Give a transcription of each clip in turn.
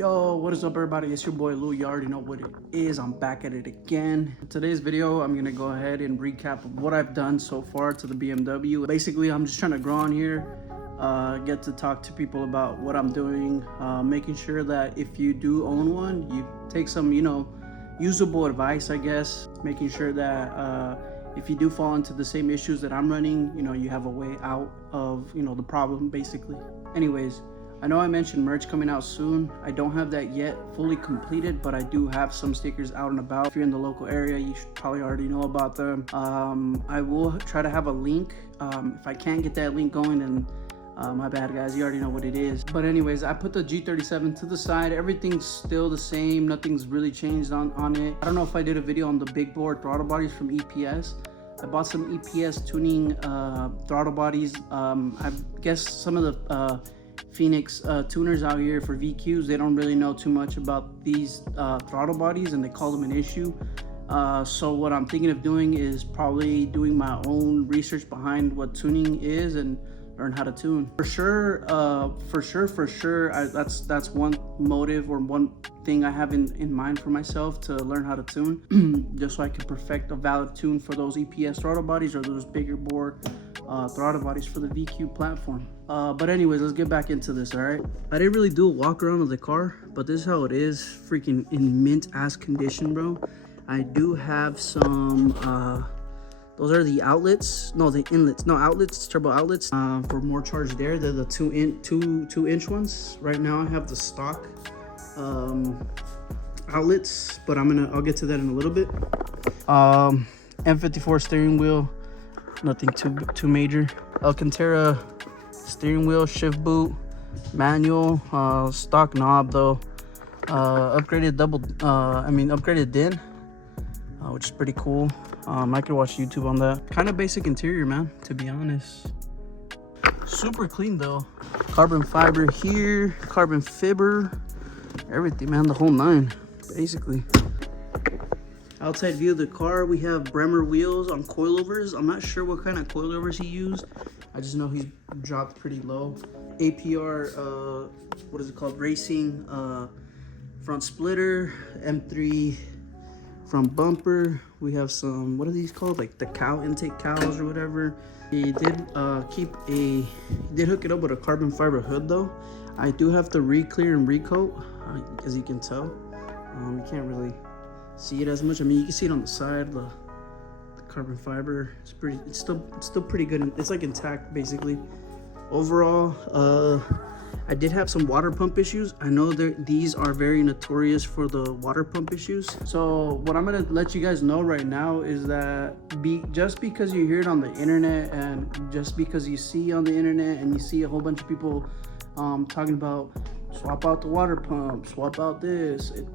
Yo, what is up everybody? It's your boy Lou. You already know what it is. I'm back at it again. In today's video, I'm gonna go ahead and recap of what I've done so far to the BMW. Basically, I'm just trying to grow on here, get to talk to people about what I'm doing, making sure that if you do own one, you take some, usable advice, I guess, making sure that if you do fall into the same issues that I'm running, you have a way out of, the problem basically. Anyways, I know I mentioned merch coming out soon. I don't have that yet fully completed, but I do have some stickers out and about. If you're in the local area, you should probably already know about them. I will try to have a link. If I can't get that link going, then my bad guys, you already know what it is. But anyways, I put the G37 to the side. Everything's still the same. Nothing's really changed on it. I don't know if I did a video on the big bore throttle bodies from EPS. I bought some EPS tuning throttle bodies. I guess some of the Phoenix tuners out here for VQs, they don't really know too much about these throttle bodies and they call them an issue. So what I'm thinking of doing is probably doing my own research behind what tuning is and learn how to tune. For sure, that's one motive or one thing I have in mind for myself, to learn how to tune, just so I can perfect a valid tune for those EPS throttle bodies or those bigger bore throttle bodies for the VQ platform. But anyways, let's get back into this. All right, I didn't really do a walk around of the car, but this is how it is, freaking in mint ass condition, bro. I do have some those are the outlets, no, the inlets, no, outlets, turbo outlets for more charge there. They're the two inch ones. Right now I have the stock outlets, but I'll get to that in a little bit. M54 steering wheel, nothing too major. Alcantara steering wheel, shift boot, manual, stock knob though. Upgraded upgraded DIN, which is pretty cool. I could watch YouTube on that. Kind of basic interior, man, to be honest. Super clean though. Carbon fiber here, carbon fiber, everything, man, the whole nine, basically. Outside view of the car, we have Bremer wheels on coilovers. I'm not sure what kind of coilovers he used. I just know he's dropped pretty low. APR, what is it called? Racing front splitter, M3 front bumper. We have some, what are these called? Like the cow intake cows or whatever. He did hook it up with a carbon fiber hood though. I do have to re-clear and recoat, as you can tell. You can't really see it as much. I mean, you can see it on the side, the carbon fiber. It's still pretty good. It's like intact basically. Overall, I did have some water pump issues. I know these are very notorious for the water pump issues. So what I'm gonna let you guys know right now is that just because you hear it on the internet, and just because you see on the internet and you see a whole bunch of people talking about swap out the water pump, swap out this, it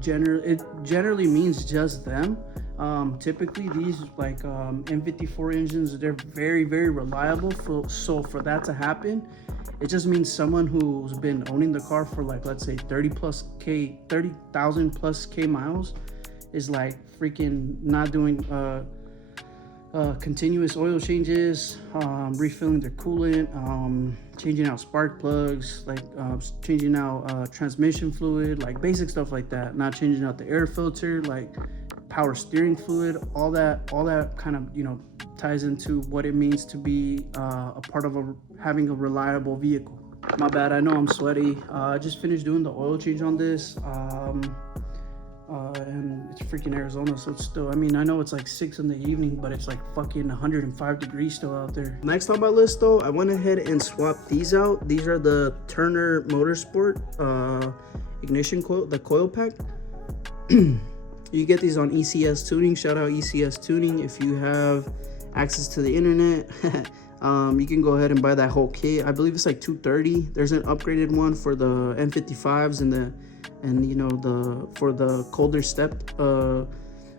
generally means just them. Typically these like M54 engines, they're very reliable. So for that to happen, it just means someone who's been owning the car for like, let's say 30,000 plus K miles is like freaking not doing continuous oil changes, refilling their coolant, changing out spark plugs, like changing out transmission fluid, like basic stuff like that. Not changing out the air filter, like power steering fluid. All that kind of ties into what it means to be a part of having a reliable vehicle. My bad, I know I'm sweaty. I just finished doing the oil change on this, and it's freaking Arizona, so it's still, I mean, I know it's like 6 in the evening, but it's like fucking 105 degrees still out there. Next on my list though, I went ahead and swapped these out. These are the Turner Motorsport ignition coil, the coil pack. You get these on ECS Tuning. Shout out ECS Tuning. If you have access to the internet, you can go ahead and buy that whole kit. I believe it's like $230. There's an upgraded one for the M55s for the colder step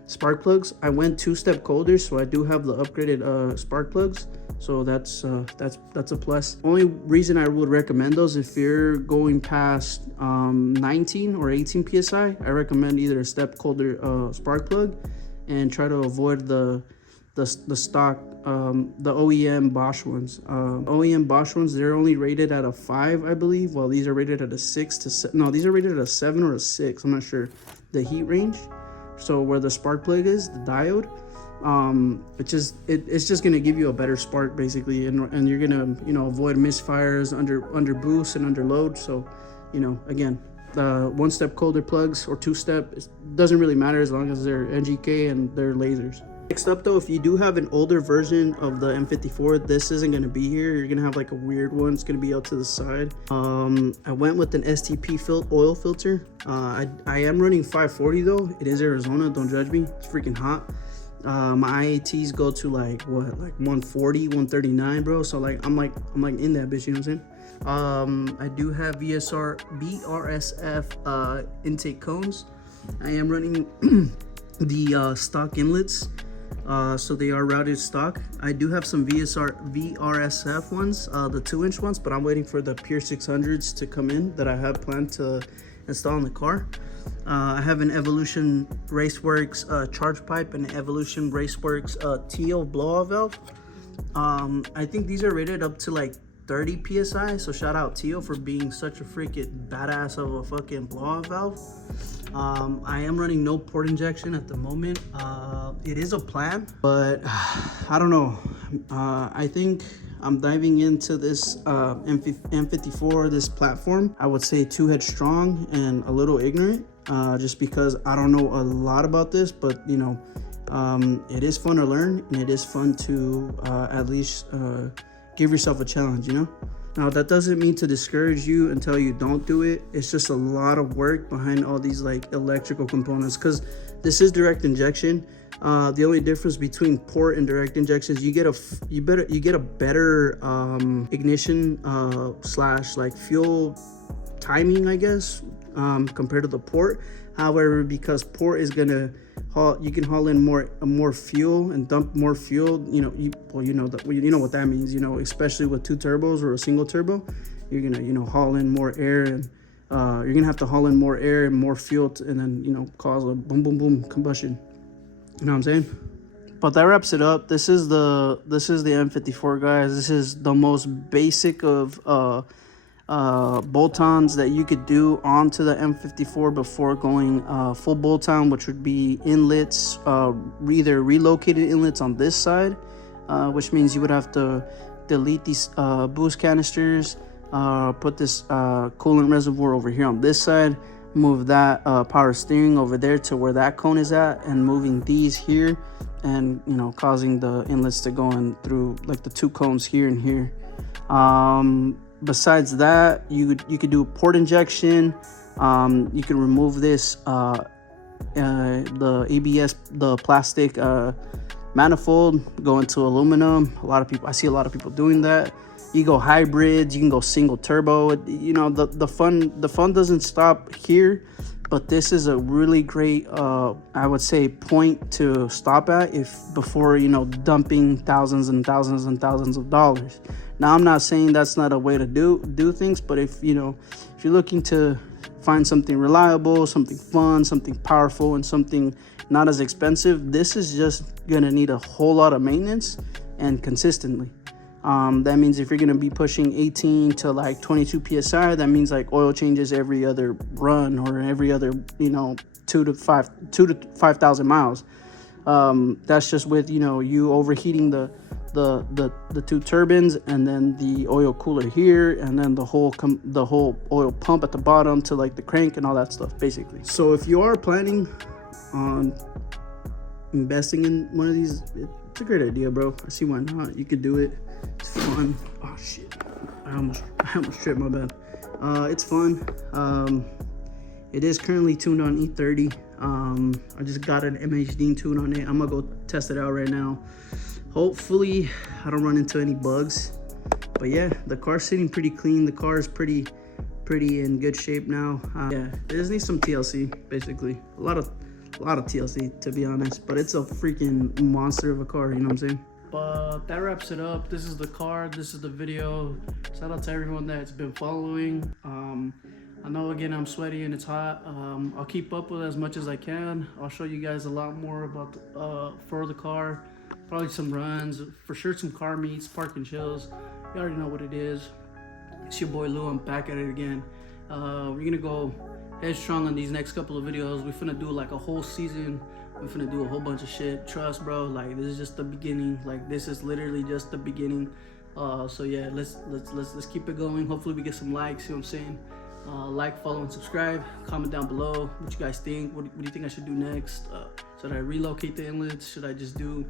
spark plugs. I went 2-step colder, so I do have the upgraded spark plugs. So that's a plus. Only reason I would recommend those, if you're going past 19 or 18 psi, I recommend either a step colder spark plug, and try to avoid the the stock, the OEM Bosch ones. OEM Bosch ones, they're only rated at a 5, I believe, while these are rated at a 6 to 7. No, these are rated at a 7 or a 6. I'm not sure the heat range. So where the spark plug is, the diode, it's just gonna give you a better spark basically, and you're gonna, you know, avoid misfires under boost and under load. So, you know, again, one-step colder plugs or two-step, it doesn't really matter as long as they're NGK and they're lasers. Next up though, if you do have an older version of the M54, this isn't going to be here. You're going to have like a weird one. It's going to be out to the side. I went with an STP oil filter. I am running 540 though. It is Arizona, don't judge me. It's freaking hot. My IATs go to like what, like 140, 139, bro. So like I'm like in that bitch, you know what I'm saying? I do have BRSF intake cones. I am running the stock inlets. So they are routed stock. I do have some VRSF ones, the 2-inch ones, but I'm waiting for the Pure 600s to come in that I have planned to install in the car. I have an Evolution Raceworks charge pipe and an Evolution Raceworks TL blowout valve. I think these are rated up to like 30 psi, so shout out Tio for being such a freaking badass of a fucking blowout valve. I am running no port injection at the moment. It is a plan, but I don't know. I think I'm diving into this M54, this platform. I would say too headstrong and a little ignorant, just because I don't know a lot about this, but you know, it is fun to learn, and it is fun to at least give yourself a challenge, you know? Now, that doesn't mean to discourage you and tell you don't do it. It's just a lot of work behind all these like electrical components, because this is direct injection. The only difference between port and direct injection is you get a better ignition slash like fuel timing, I guess, compared to the port. However, because port is gonna you can haul in more fuel and dump more fuel. You know, you know what that means. You know, especially with 2 turbos or a single turbo, you're gonna, you know, haul in more air, and you're gonna have to haul in more air and more fuel and then, you know, cause a boom boom boom combustion. You know what I'm saying? But that wraps it up. This is the M54, guys. This is the most basic of bolt-ons that you could do onto the M54 before going full bolt-on, which would be inlets, either relocated inlets on this side, which means you would have to delete these boost canisters, put this coolant reservoir over here on this side, move that power steering over there to where that cone is at, and moving these here, and, you know, causing the inlets to go in through like the 2 cones here and here. Besides that, you could do a port injection. You can remove this the ABS, the plastic manifold, go into aluminum. I see a lot of people doing that. You go hybrids, you can go single turbo. You know, the fun doesn't stop here, but this is a really great I would say point to stop at before, you know, dumping thousands and thousands and thousands of dollars. Now, I'm not saying that's not a way to do things, but if you're looking to find something reliable, something fun, something powerful, and something not as expensive, this is just gonna need a whole lot of maintenance and consistently. That means if you're gonna be pushing 18 to like 22 psi, that means like oil changes every other run, or every other, you know, 2 to 5,000 miles. That's just with, you know, you overheating the 2 turbines, and then the oil cooler here, and then the whole oil pump at the bottom to like the crank and all that stuff, basically. So if you are planning on investing in one of these, it's a great idea, bro. I see why not. You could do it. It's fun. Oh shit, I almost tripped, my bad. It's fun. It is currently tuned on E30. I just got an MHD tune on it. I'm gonna go test it out right now. Hopefully I don't run into any bugs, but yeah, the car's sitting pretty clean. The car is pretty in good shape now. Yeah, it just needs some TLC, basically. A lot of TLC, to be honest, but it's a freaking monster of a car, you know what I'm saying? But that wraps it up. This is the car, this is the video. Shout out to everyone that's been following. I know, again, I'm sweaty and it's hot. I'll keep up with as much as I can. I'll show you guys a lot more about for the car. Probably some runs, for sure some car meets, park and chills. You already know what it is. It's your boy Lou, I'm back at it again. We're gonna go headstrong on these next couple of videos. We're finna do like a whole season. We're finna do a whole bunch of shit. Trust, bro, like this is just the beginning. Like this is literally just the beginning. So yeah, let's keep it going. Hopefully we get some likes, you know what I'm saying? Like, follow, and subscribe. Comment down below what you guys think. What do you think I should do next? Should I relocate the inlets? Should I just do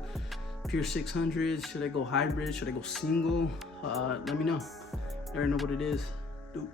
pure 600? Should I go hybrid? Should I go single? Let me know. You already know what it is. Dude.